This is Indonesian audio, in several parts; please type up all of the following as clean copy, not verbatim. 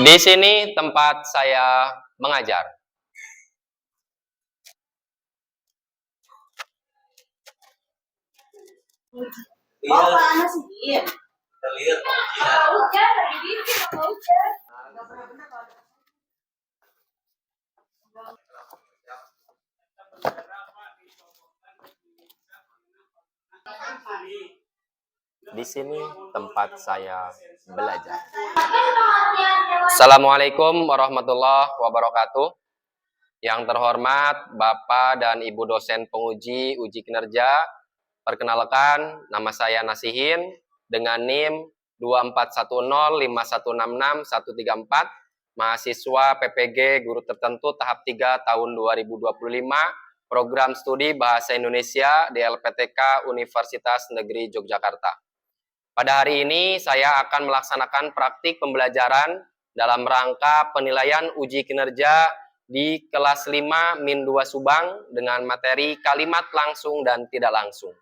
Di sini tempat saya mengajar. Oh, paano si Jim? Terlihat. Hujan, lagi dikit apa hujan? Di sini tempat saya belajar. Assalamualaikum warahmatullahi wabarakatuh. Yang terhormat Bapak dan Ibu dosen penguji uji kinerja, perkenalkan nama saya Nasihin dengan NIM 24105166-134, mahasiswa PPG Guru Tertentu tahap 3 tahun 2025, program studi Bahasa Indonesia di LPTK Universitas Negeri Yogyakarta. Pada hari ini saya akan melaksanakan praktik pembelajaran dalam rangka penilaian uji kinerja di kelas 5-2 Subang dengan materi kalimat langsung dan tidak langsung.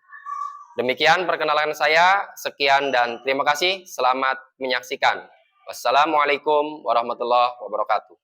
Demikian perkenalan saya, sekian dan terima kasih. Selamat menyaksikan. Wassalamualaikum warahmatullahi wabarakatuh.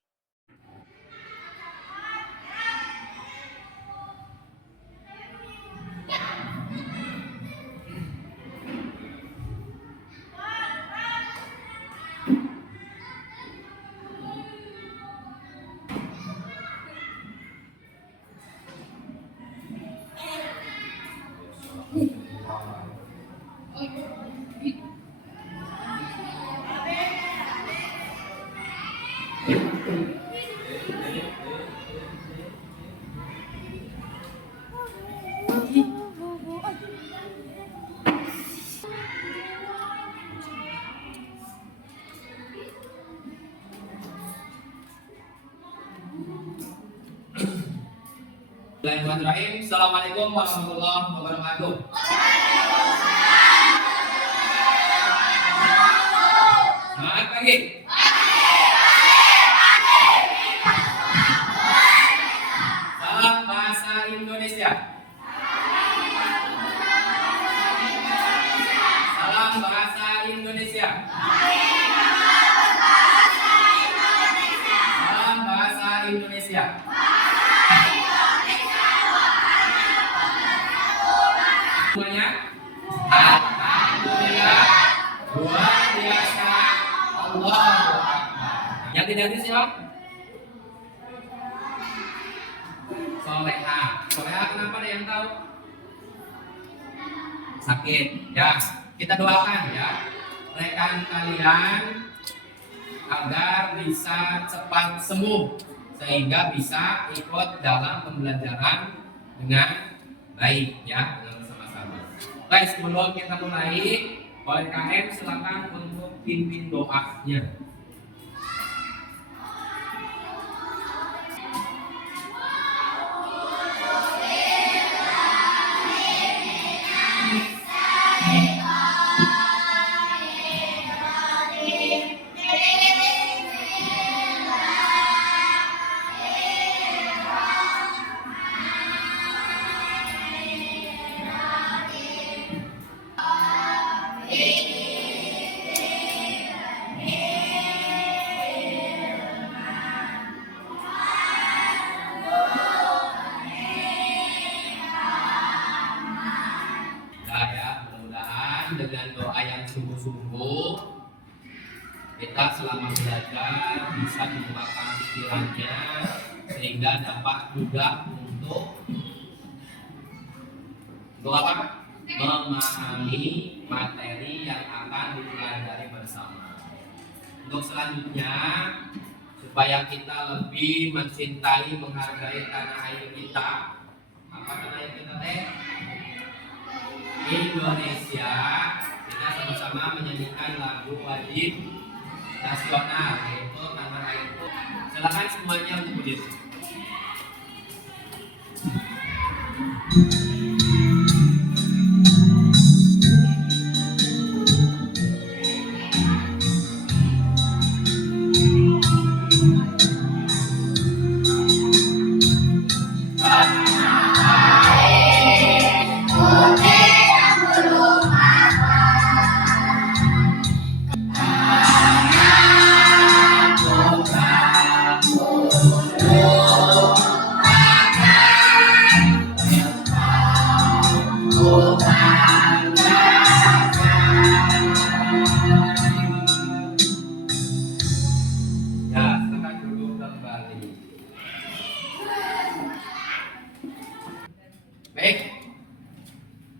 Bismillahirrahmanirrahim. Assalamualaikum warahmatullahi wabarakatuh. Selamat pagi. Salam bahasa Indonesia. Salam bahasa Indonesia. Salam bahasa Indonesia. Semuanya, alhamdulillah, luar biasa, Allahu Akbar. Yang tidak ada siapa? Soleha. Soleha kenapa, ada yang tahu? Sakit. Ya, kita doakan ya rekan kalian agar bisa cepat sembuh sehingga bisa ikut dalam pembelajaran dengan baik ya. Guys, sebelum kita mulai, oleh KM silakan untuk pimpin doanya. Dengan doa yang sungguh-sungguh kita selama belajar bisa membukakan pikirannya sehingga dapat mudah untuk apa? Memahami materi yang akan dipelajari bersama. Untuk selanjutnya supaya kita lebih mencintai, menghargai tanah air kita. Apa tanah air kita teh? Indonesia. Kita sama-sama menyanyikan lagu wajib nasional yaitu Tanah Airku. Silakan semuanya untuk berdiri.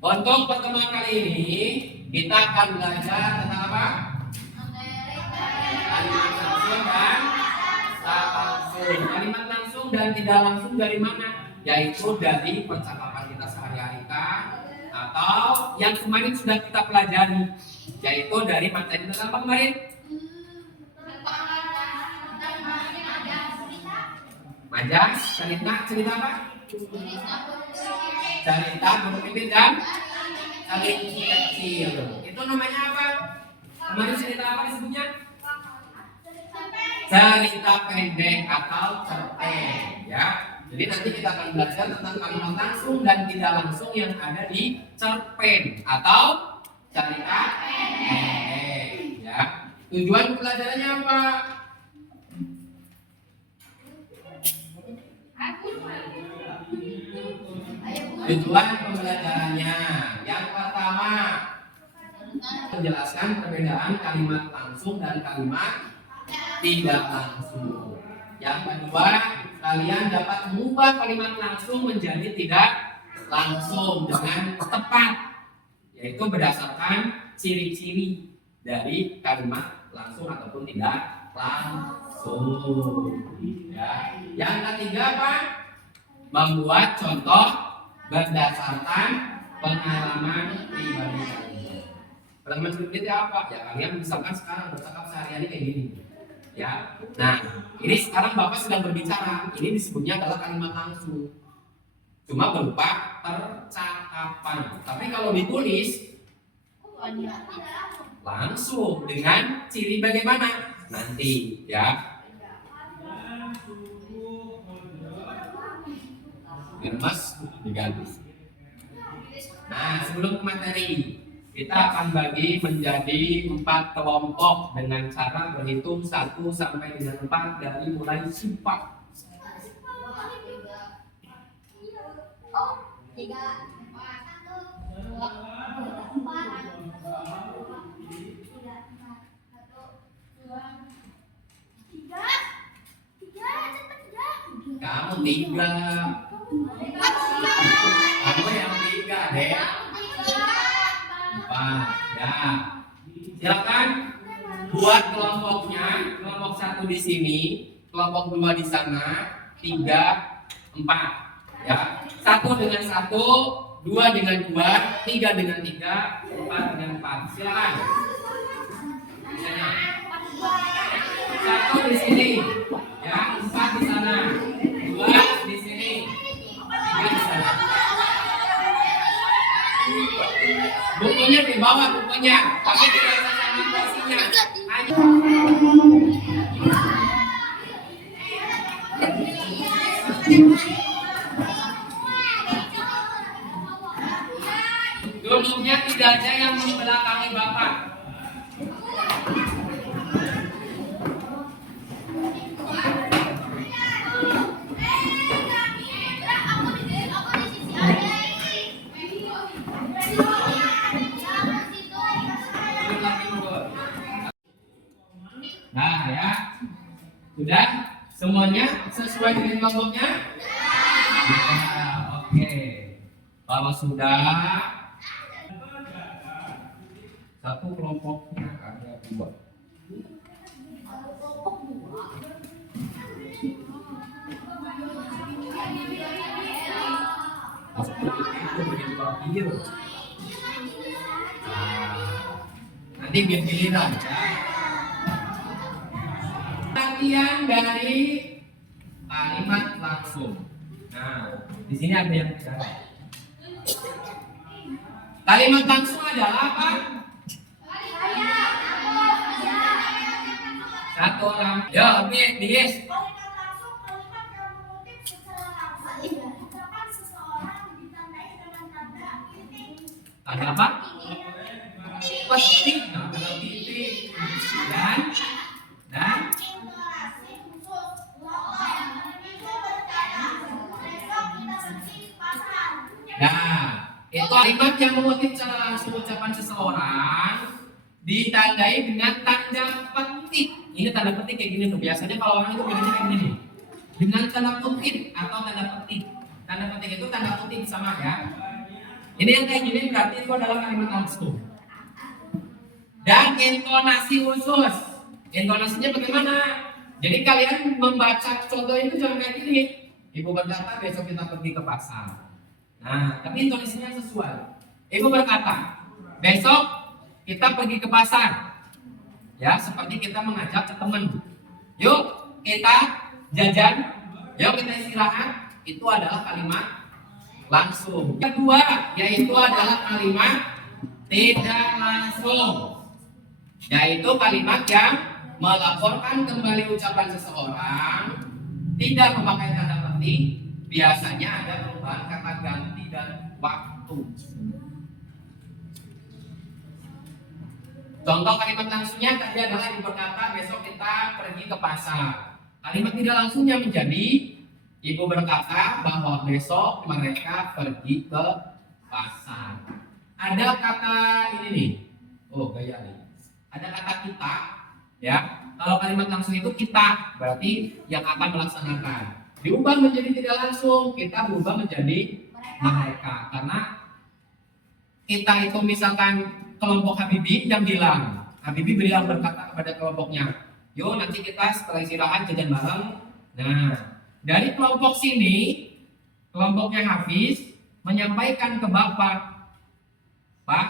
Untuk pertemuan kali ini kita akan belajar tentang apa? Kalimat langsung dan tak langsung. Kalimat langsung dan tidak langsung dari mana? Yaitu dari percakapan kita sehari-hari atau yang kemarin sudah kita pelajari, yaitu dari materi tentang apa kemarin? Majas, cerita apa? Cerita berpikir dan saling kecil. Itu namanya apa? Kemarin cerita apa disebutnya? Cerita pendek atau cerpen, ya. Jadi nanti kita akan belajar tentang kalimat langsung dan tidak langsung yang ada di cerpen atau cerita pendek, ya. Tujuan pelajarannya apa? Tujuan pembelajarannya yang pertama menjelaskan perbedaan kalimat langsung dan kalimat tidak langsung. Yang kedua, kalian dapat mengubah kalimat langsung menjadi tidak langsung dengan tepat, yaitu berdasarkan ciri-ciri dari kalimat langsung ataupun tidak langsung. Ya. Yang ketiga apa? Membuat contoh berdasarkan pengalaman pribadi kalian. Pengalaman pribadi apa? Ya kalian misalkan sekarang bercakap sehari-hari kayak gini. Ya. Nah, ini sekarang Bapak sedang berbicara. Ini disebutnya adalah kalimat langsung. Cuma berupa percakapan. Tapi kalau ditulis langsung dengan ciri bagaimana? Nanti, ya. Mas diganti. Nah, sebelum ke materi, kita akan bagi menjadi 4 kelompok dengan cara berhitung 1 sampai dengan 4 dari mulai sifat. 3. Kamu 3. Kamu yang 3 deh. 4. Ya. Silakan buat kelompoknya. Kelompok 1 di sini, kelompok 2 di sana, 3, 4. Ya. 1 dengan 1, 2 dengan 2, 3 dengan 3, 4 dengan 4. Silakan. Misalnya 1 di sini, ya, 4 di sana, 2 di sini, 3 di sana. Bukunya di bawah bukunya, tapi tidak usah sama posisinya. Duduknya tidak ada yang membelakangi Bapak. Nah ya, sudah semuanya sesuai dengan kelompoknya? Ya, oke. Kalau sudah, satu kelompoknya ada 2. Nanti biar giliran ya. Bagian dari kalimat langsung. Nah, di sini ada yang bicara. Kalimat langsung adalah apa? Satu orang. Ya, Bies. Ada apa? Petik. Nah, ada titik. Dan nah, itu kalimat yang mengutip secara langsung ucapan seseorang ditandai dengan tanda petik. Ini tanda petik kayak gini tuh. Biasanya kalau orang itu bilangnya kayak gini nih. Dengan tanda kutip atau tanda petik. Tanda petik itu tanda kutip sama ya. Ini yang kayak gini berarti itu adalah kalimat langsung. Dan intonasi khusus. Intonasinya bagaimana? Jadi kalian membaca contoh itu jangan kayak gini. Ibu berkata besok kita pergi ke pasar. Nah, tapi intonasinya sesuai. Ibu berkata besok kita pergi ke pasar. Ya, seperti kita mengajak ke teman. Yuk kita jajan. Yuk kita istirahat. Itu adalah kalimat langsung. Kedua, yaitu adalah kalimat tidak langsung. Yaitu kalimat yang melaporkan kembali ucapan seseorang, tidak memakai tanda petik, biasanya ada perubahan kata ganti dan waktu. Contoh kalimat langsungnya tadi adalah ibu berkata besok kita pergi ke pasar. Kalimat tidak langsungnya menjadi ibu berkata bahwa besok mereka pergi ke pasar. Ada kata ini nih. Oh, gaya nih. Ada kata kita, ya. Kalau kalimat langsung itu kita, berarti yang akan melaksanakan. Diubah menjadi tidak langsung, kita berubah menjadi mereka. Karena kita itu misalkan kelompok Habibie yang bilang, Habibie bilang berkata kepada kelompoknya, yuk nanti kita setelah istirahat jajan bareng. Nah, dari kelompok sini, kelompoknya Hafiz menyampaikan ke Bapak, Pak,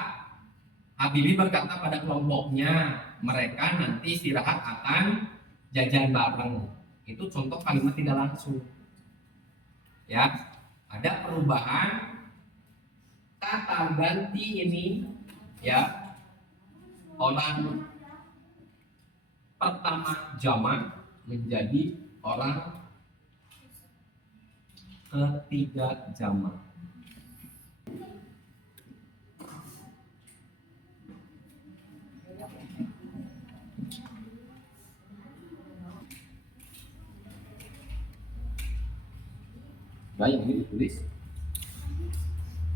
Habibie berkata pada kelompoknya, mereka nanti istirahat akan jajan bareng. Itu contoh kalimat tidak langsung. Ya, ada perubahan kata ganti ini, ya. Orang pertama jamak menjadi orang ketiga jamak. Baik, ini ditulis.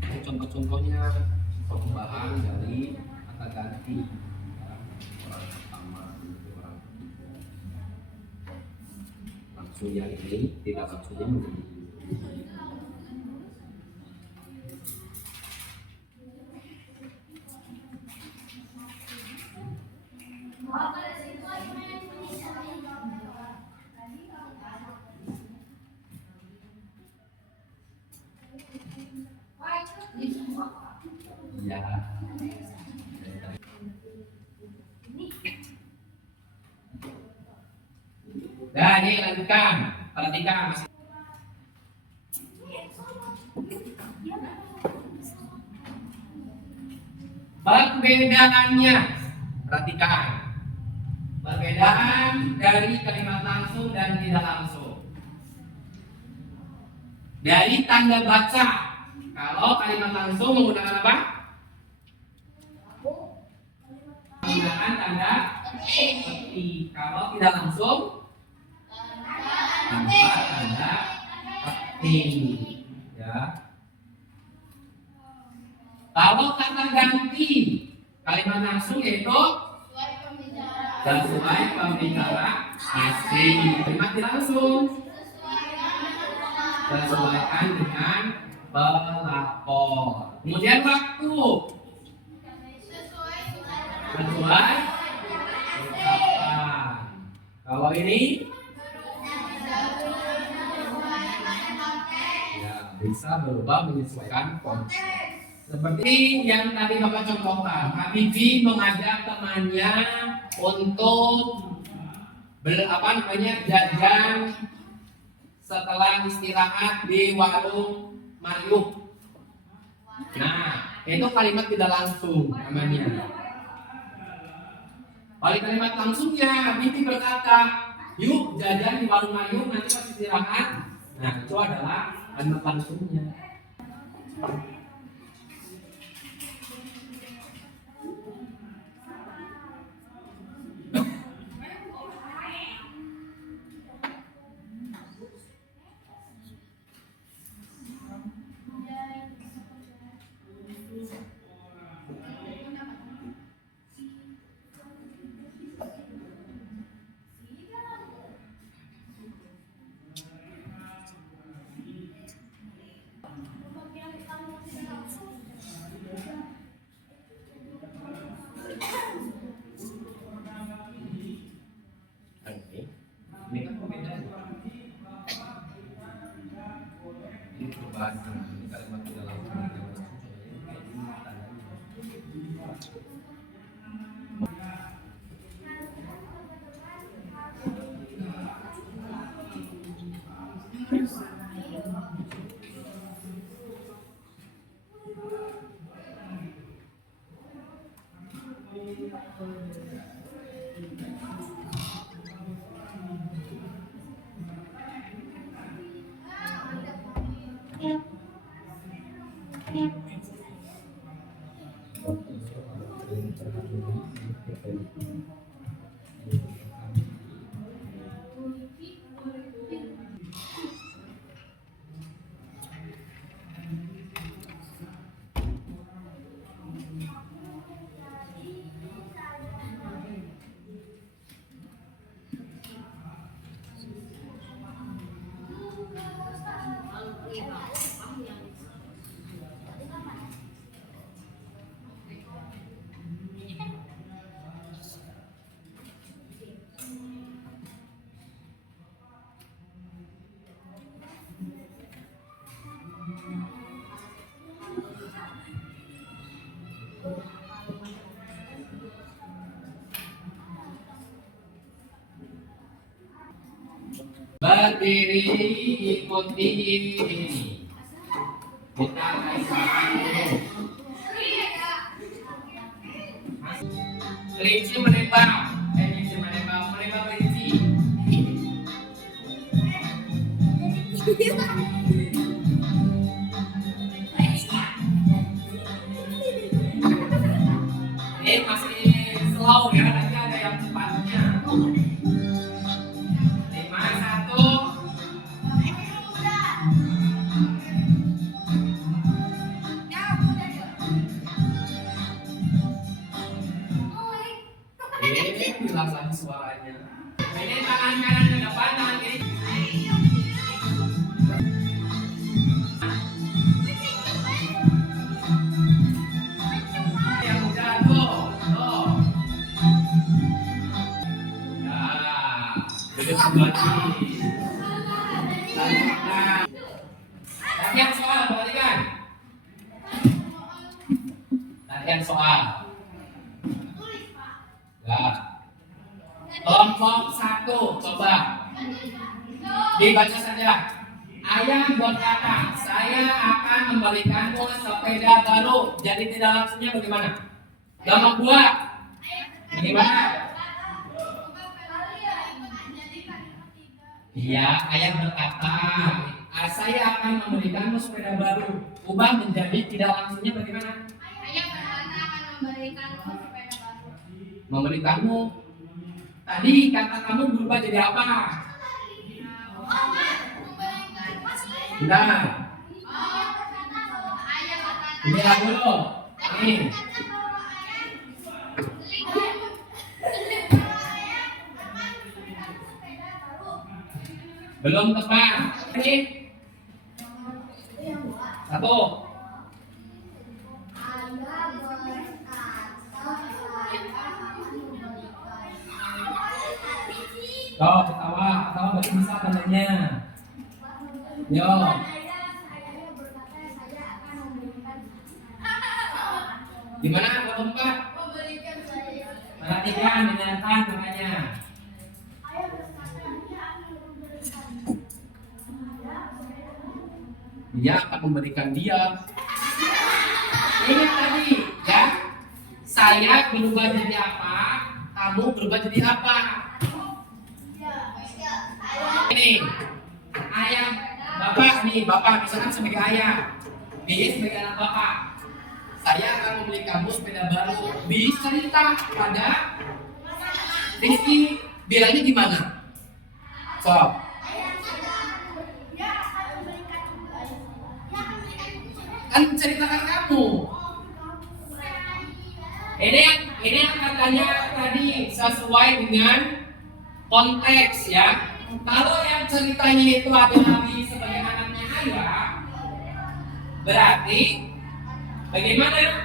Ini contoh-contohnya perubahan dari kata ganti. Orang pertama, orang kedua. Langsung yang ini, tidak langsungnya menjadi. Ya. Nah, ini lanjutkan. Perhatikan masih. Perbedaannya, perhatikan. Perbedaan dari kalimat langsung dan tidak langsung. Dari tanda baca. Kalau kalimat langsung menggunakan apa? Menggunakan tanda petik. Kalau tidak langsung tanpa tanda petik. Ya. Kalau kata ganti kalimat langsung yaitu sesuai pembicara asing. Kalimat tidak langsung sesuaikan dengan pelapor. Kemudian waktu sesuai ucapan. Kalau ini ya bisa berubah menyesuaikan konteks. Seperti yang tadi Bapak contohkan, Habibie mengajak temannya untuk jajan setelah istirahat di warung Maryuk. Nah, itu kalimat tidak langsung namanya. Oleh kalimat langsungnya, Habibie berkata, yuk jajan di warung Maryuk nanti pas istirahat. Nah, itu adalah kalimat langsungnya. belakang. Ini kalimat tidak langsung. Berdiri ikuti ini. Kita kelinci menembak. Kelinci menembak kelinci. Ini masih slow ya, nanti ada yang cepatnya. 5, 1. Bilang lagi suaranya. Ini tangan kanan ke depan, tangan kiri. Yang udah tuh. Ya, duduk kembali. Latihan soal, perhatikan. Latihan soal. Ya. Kelompok 1, coba dibaca saja. Ayah berkata, saya akan memberikanmu sepeda baru. Jadi tidak langsungnya bagaimana? Kelompok 2, bagaimana? Iya, ayah berkata, saya akan memberikanmu sepeda baru. Ubah menjadi tidak langsungnya bagaimana? Ayah berkata akan memberikanmu sepeda baru. Memberikanmu. Tadi kata kamu berubah jadi apa? Nah, ini dulu. Ini. Belum tepat. Ini. 1. Yo, ketawa berarti bisa tandanya. Yo. Gimana kalau 4? Perhatikan, dengarkan makanya. Dia akan memberikan dia. Ini tadi, ya. Saya berubah jadi apa? Kamu berubah jadi apa? Ini ayah, bapak nih, bapak misalkan sebagai ayah, dia sebagai anak bapak. Saya akan membeli kamu sepeda baru. Bisa cerita pada Rizky, bilangnya gimana? So, kan ceritakan kamu. Ini yang katanya tadi sesuai dengan konteks ya. Kalau yang ceritanya itu adalah sebagai anaknya ayah, berarti bagaimana?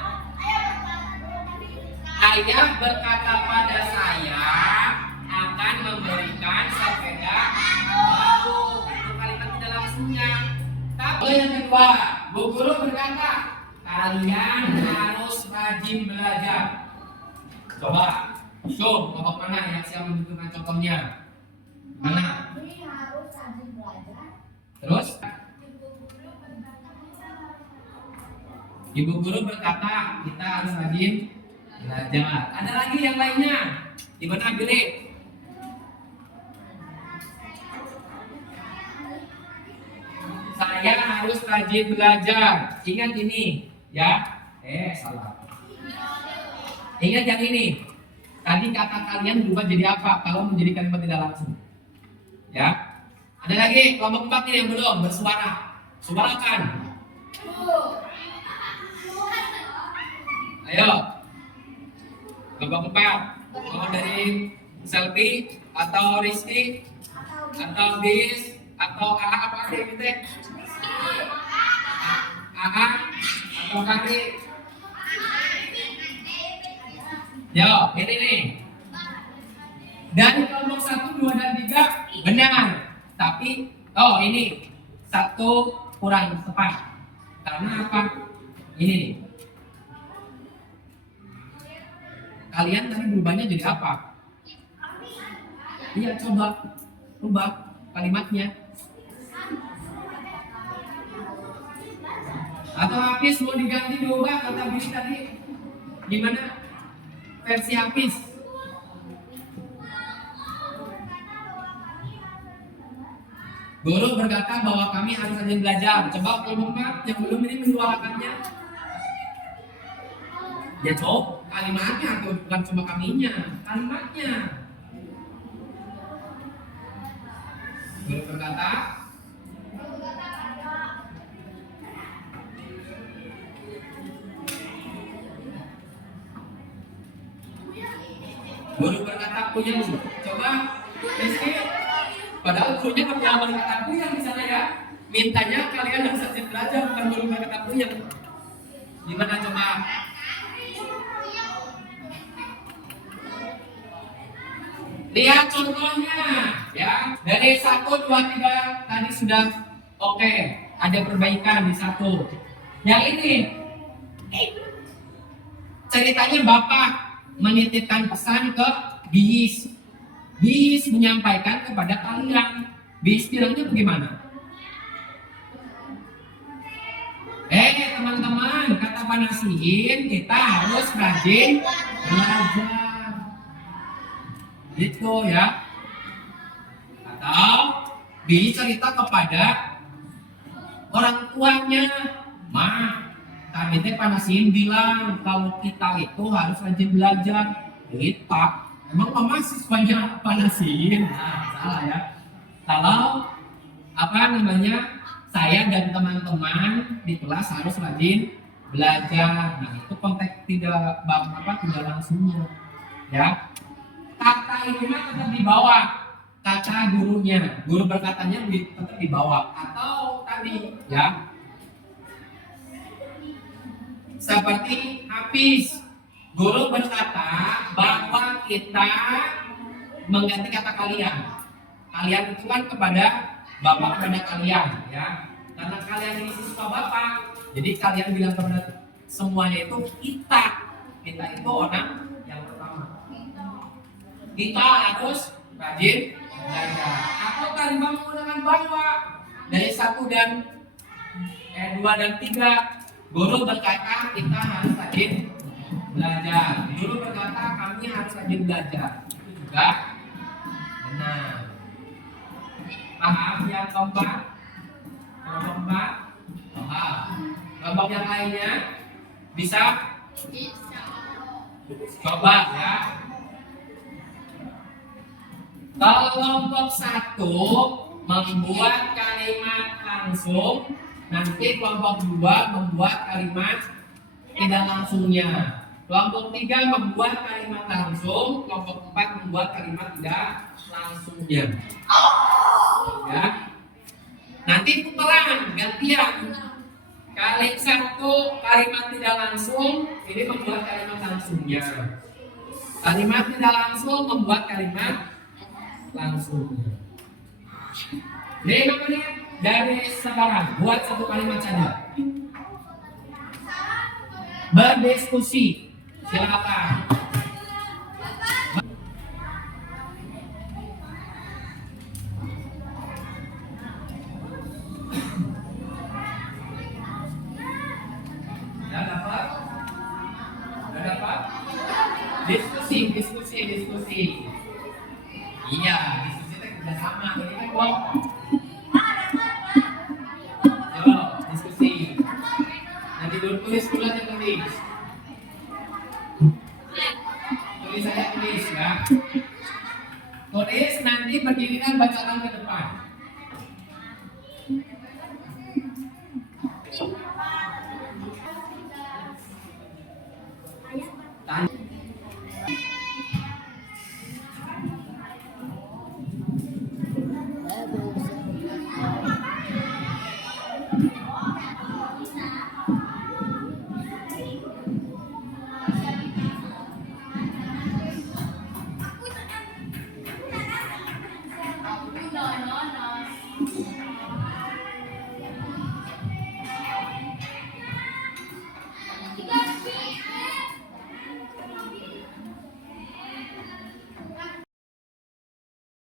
Ayah berkata pada saya akan memberikan sepeda baru. Itu kalimat tidak langsungnya. Tapi Contoh yang kedua, Bu Guru berkata, kalian harus rajin belajar. Coba, show kelompok mana yang siap menunjukkan contohnya? Mana? Kami harus rajin belajar. Terus? Ibu Ibu guru berkata, Guru berkata, kita harus rajin belajar. Ada lagi yang lainnya? Di mana pilih? Saya harus rajin belajar. Ingat ini, ya. Salah. Ingat yang ini. Tadi kata kalian berubah jadi apa kalau menjadi kalimat tidak langsung? Ya. Ada lagi kelompok 4 ini yang belum bersuara. Suarakan. Ayo. Kelompok 4. Kelompok dari Selfie atau Rizky atau Bis atau AA apa sih gitu? AA atau Kari? Yo, ini nih. Dari kelompok 1, 2, dan 3 benar. Tapi, ini 1 kurang tepat. Karena apa? Ini nih. Kalian tadi berubahnya jadi apa? Iya, coba rubah kalimatnya. Atau Hafiz mau diganti diubah kata Billy tadi? Gimana versi Hafiz? Guru berkata bahwa kami harus rajin belajar. Coba kelompok 4 yang belum ini menyuarakannya. Ya coba kalimatnya, atau bukan cuma kaminya, kalimatnya. Guru berkata, guru berkata puyeng. Coba Rizky, padahal gurunya punya berkata puyeng di sana ya. Mintanya kalian harus rajin belajar, bukan guru berkata puyeng. Gimana coba? Lihat contohnya, ya. Dari 1, 2, 3 tadi sudah oke. Ada perbaikan di 1. Yang ini, ceritanya bapak menitipkan pesan ke Bis. Bis menyampaikan kepada kalian. Bis bilangnya bagaimana? Teman-teman, kata Pak Nasihin, kita harus rajin belajar. Gitu ya. Atau cerita kepada orang tuanya, tadi teh Pak Nasihin bilang kalau kita itu harus rajin belajar. Kita emang mama siswanya Pak Nasihin? Salah ya. Kalau saya dan teman-teman di kelas harus rajin belajar. Nah, itu konteks tidak langsungnya, ya. Kata ini mah tetap di bawah kata gurunya. Guru berkatanya tetap di bawah. Atau tadi, ya. Seperti Hafiz, guru berkata bahwa kita mengganti kata kalian. Kalian itu kan kepada bapak, kepada kalian, ya. Karena kalian ini siswa bapak, jadi kalian bilang kepada semuanya itu kita. Kita itu orang yang pertama. Kita harus rajin belajar. Atau kalimat menggunakan bahwa dari 1 dan 2 dan 3, guru berkata kita harus rajin belajar. Guru berkata kami harus rajin belajar. Itu juga benar. Paham yang keempat? Kelompok 4? Paham. Kelompok yang lainnya bisa? Coba ya. Kelompok 1 membuat kalimat langsung, nanti kelompok 2 membuat kalimat tidak langsungnya. Kelompok 3 membuat kalimat langsung, kelompok 4 membuat kalimat tidak langsungnya. Ya. Nanti puteran gantian. Kali 1 kalimat tidak langsung, ini membuat kalimat langsungnya. Kalimat tidak langsung membuat kalimat langsung. Ini namanya dari sekarang buat satu kalimat saja. Berdiskusi. Silakan. Sudah dapat? Sudah dapat? Diskusi. Iya, diskusi itu kerja sama. Ini kan kok. Yo, diskusi. Nanti dulu tulis dulu aja tulis. Tulis saja tulis ya. Tulis nanti berdirikan bacaan ke depan. Tanya.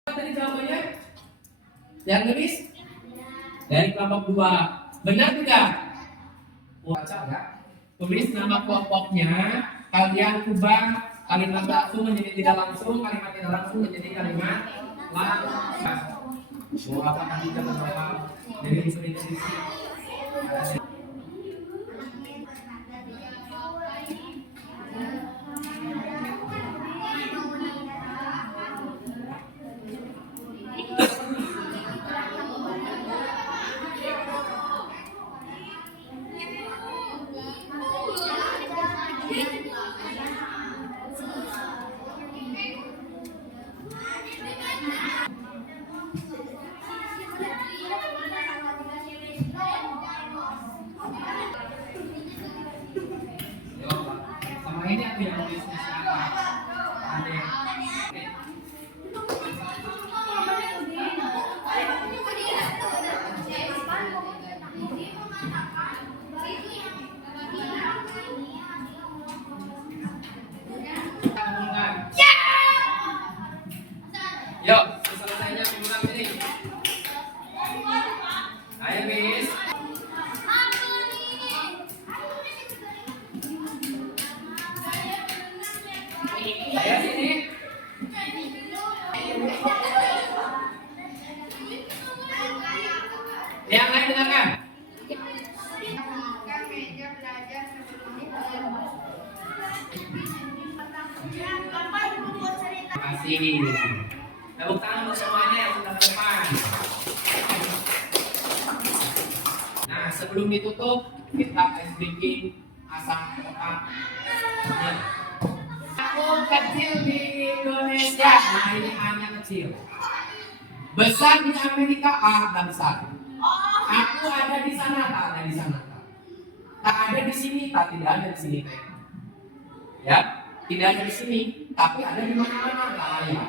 Tadi jawabannya? Yang tulis? Dari kelompok 2. Benar tidak? Baca ya. Tulis nama kelompoknya. Kalian ubah kalimat langsung menjadi tidak langsung, kalimat tidak langsung menjadi kalimat langsung. Mau apa nanti kita jawab? Jadi unsur intuisi. Sama ini aku yang tulis siapa? Ada yang Yuk, selesainya minggu ini. Ayo, Miss. Saya sini. Yang lain dengarkan. Terima kasih. Tepuk tangan untuk semuanya yang sudah ke depan. Nah, sebelum ditutup, kita bikin asam otak. Aku kecil di Indonesia. Nah, ini hanya kecil. Besar di Amerika, tak besar. Aku ada di sana, tak ada di sana. Tak ada di sini, tak tidak ada di sini. Ya, tidak ada di sini, tapi ada di mana-mana. Tak ada.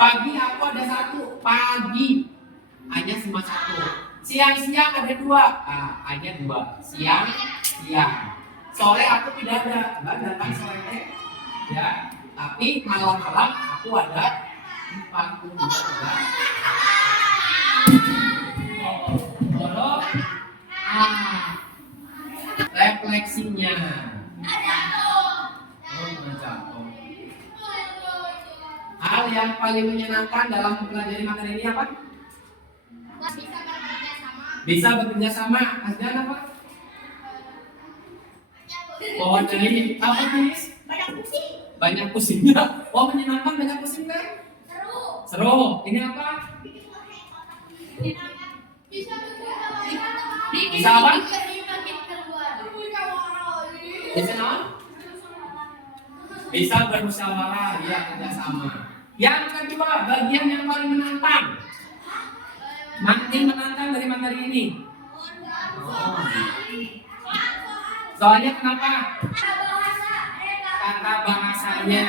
Pagi aku ada satu, pagi hanya cuma satu. Siang-siang ada dua, hanya dua. Siang. Sore aku tidak ada, nggak ada kan sore teh. Ya, tapi malam-malam aku ada 42. Tolong, refleksinya. Hal yang paling menyenangkan dalam mempelajari materi ini apa? Bisa bekerja sama. Hasilnya apa? Pohon dari apa Miss? Banyak pusingnya. Oh, menyenangkan banyak pusing kan? Seru. Ini apa? Bisa apa? Bisa apa? Bisa bermusyawarah, ya, kerjasama. Yang kedua, bagian yang paling menantang. Makin menantang dari materi ini. Soalnya kenapa? Kata bahasanya,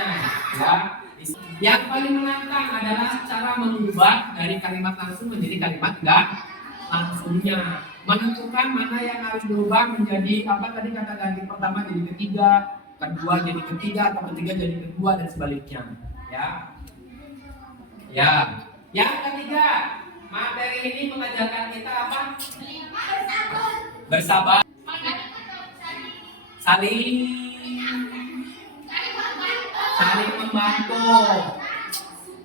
ya. Yang paling menantang adalah cara mengubah dari kalimat langsung menjadi kalimat enggak langsungnya. Menentukan mana yang harus berubah menjadi apa tadi kata ganti pertama jadi ketiga, kedua jadi ketiga, atau ketiga jadi kedua dan sebaliknya. Ya. Ya. Yang ketiga, materi ini mengajarkan kita apa? Bersabar. Saling membantu,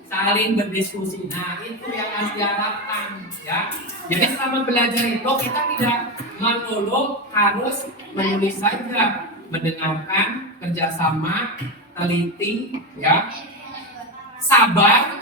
saling berdiskusi. Nah, itu yang harus diharapkan, ya. Jadi selama belajar itu kita tidak monolog, harus menulis saja, mendengarkan, kerjasama, teliti, ya, sabar,